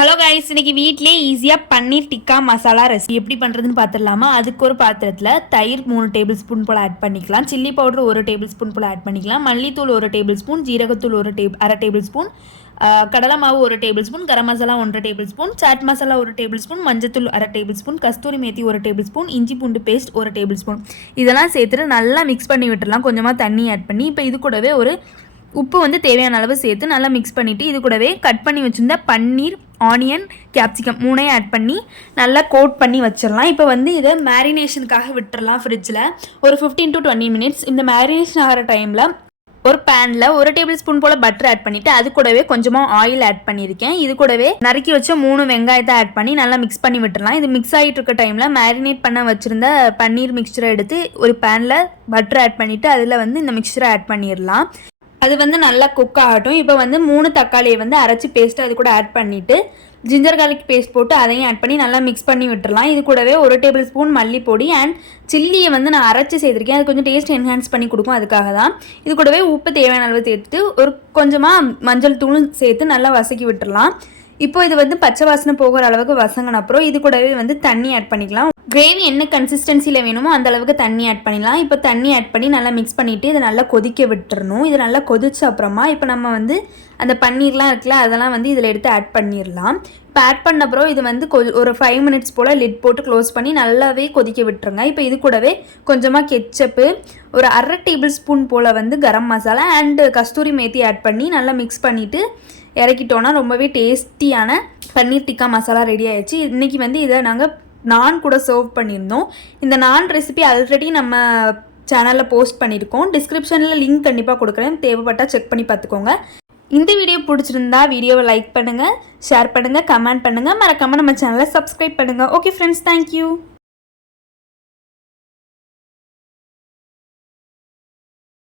Hello guys, இன்னைக்கு வீட்டிலே ஈஸியாக பன்னீர் டிக்கா மசாலா ரெசிபி எப்படி பண்ணுறதுன்னு பார்த்துடலாமா? அதுக்கு ஒரு பாத்திரத்தில் தயிர் 3 டேபிள் ஸ்பூன் போல் ஆட் பண்ணிக்கலாம், சில்லி பவுடர் 1 டேபிள் ஸ்பூன் போல் ஆட் பண்ணிக்கலாம், மல்லித்தூள் 1 டேபிள் ஸ்பூன், ஜீரகத்தூள் அரை டேபிள் ஸ்பூன், கடலை மாவு 1 tablespoon, garam masala 1 tablespoon, chaat masala 1 tablespoon, மஞ்சத்தூள் அரை tablespoon, kasuri methi 1 tablespoon, இஞ்சி பூண்டு பேஸ்ட் 1 டேபிள் ஸ்பூன். இதெல்லாம் சேர்த்துட்டு நல்லா மிக்ஸ் பண்ணி விட்டுடலாம். கொஞ்சமாக தண்ணி ஆட் பண்ணி இப்போ இது கூடவே ஒரு உப்பு தேவையான அளவு சேர்த்து நல்லா மிக்ஸ் பண்ணிவிட்டு இது கூடவே கட் பண்ணி வச்சுருந்த பன்னீர், ஆனியன், கேப்சிகம் 3ஐயும் ஆட் பண்ணி நல்லா கோட் பண்ணி வச்சிடலாம். இப்போ இதை மேரினேஷனுக்காக விட்டுறலாம் ஃப்ரிட்ஜில் ஒரு 15 to 20 மினிட்ஸ். இந்த மேரினேஷன் ஆகிற டைமில் ஒரு பேனில் 1 டேபிள் ஸ்பூன் போல் பட்டர் ஆட் பண்ணிவிட்டு அது கூடவே கொஞ்சமாக ஆயில் ஆட் பண்ணியிருக்கேன். இது கூடவே நறுக்கி வச்ச 3 வெங்காயத்தை ஆட் பண்ணி நல்லா மிக்ஸ் பண்ணி விட்டுடலாம். இது மிக்ஸ் ஆகிட்டு இருக்க டைமில் மேரினேட் பண்ண வச்சுருந்த பன்னீர் மிக்சரை எடுத்து ஒரு பேனில் பட்டர் ஆட் பண்ணிவிட்டு அதில் இந்த மிக்சரை ஆட் பண்ணிடலாம். அது நல்லா குக் ஆகட்டும். இப்போ 3 தக்காளியை அரைச்சி பேஸ்ட்டு அது கூட ஆட் பண்ணிவிட்டு ஜிஞ்சர் கார்லிக் பேஸ்ட் போட்டு அதையும் ஆட் பண்ணி நல்லா மிக்ஸ் பண்ணி விட்டுடலாம். இது கூடவே 1 டேபிள் ஸ்பூன் மல்லிப்பொடி அண்ட் சில்லியை நான் அரைச்சி சேர்த்துருக்கேன். அது கொஞ்சம் டேஸ்ட் என்ஹான்ஸ் பண்ணி கொடுக்கும், அதுக்காக தான். இது கூடவே உப்பு தேவையான அளவு சேர்த்துட்டு ஒரு கொஞ்சமாக மஞ்சள் தூளும் சேர்த்து நல்லா வதக்கி விட்டுடலாம். இப்போ இது பச்சை வாசனை போகிற அளவுக்கு வசங்கின அப்புறம் இது கூடவே தண்ணி ஆட் பண்ணிக்கலாம். கிரேவி என்ன கன்சிஸ்டன்சியில் வேணுமோ அந்த அளவுக்கு தண்ணி ஆட் பண்ணிடலாம். இப்போ தண்ணி ஆட் பண்ணி நல்லா மிக்ஸ் பண்ணிவிட்டு இதை நல்லா கொதிக்க விட்டுறணும். இது நல்லா கொதிச்ச அப்புறமா இப்போ நம்ம அந்த பன்னீர்லாம் இருக்குல்ல அதெல்லாம் இதில் எடுத்து ஆட் பண்ணிடலாம். இப்போ ஆட் பண்ண அப்புறம் இது ஒரு 5 மினிட்ஸ் போல் லிட் போட்டு க்ளோஸ் பண்ணி நல்லாவே கொதிக்க விட்டுருங்க. இப்போ இது கூடவே கொஞ்சமாக கெச்சப்பு, ஒரு அரை டேபிள் ஸ்பூன் போல் கரம் மசாலா அண்டு கஸ்தூரி மேத்தி ஆட் பண்ணி நல்லா மிக்ஸ் பண்ணிவிட்டு இறக்கிட்டோன்னா ரொம்பவே டேஸ்டியான பன்னீர் டிக்கா மசாலா ரெடி ஆயிடுச்சு. இன்றைக்கி இதை நாங்கள் நான் கூட சர்வ் பண்ணியிருந்தோம். இந்த நான் ரெசிபி ஆல்ரெடி நம்ம சேனலில் போஸ்ட் பண்ணியிருக்கோம். டிஸ்கிரிப்ஷனில் லிங்க் கண்டிப்பாக கொடுக்குறேன், தேவைப்பட்டால் செக் பண்ணி பார்த்துக்கோங்க. இந்த வீடியோ பிடிச்சிருந்தா வீடியோவை லைக் பண்ணுங்கள், ஷேர் பண்ணுங்கள், கமெண்ட் பண்ணுங்கள், மறக்காமல் நம்ம சேனலை சப்ஸ்கிரைப் பண்ணுங்கள். Okay friends, thank you.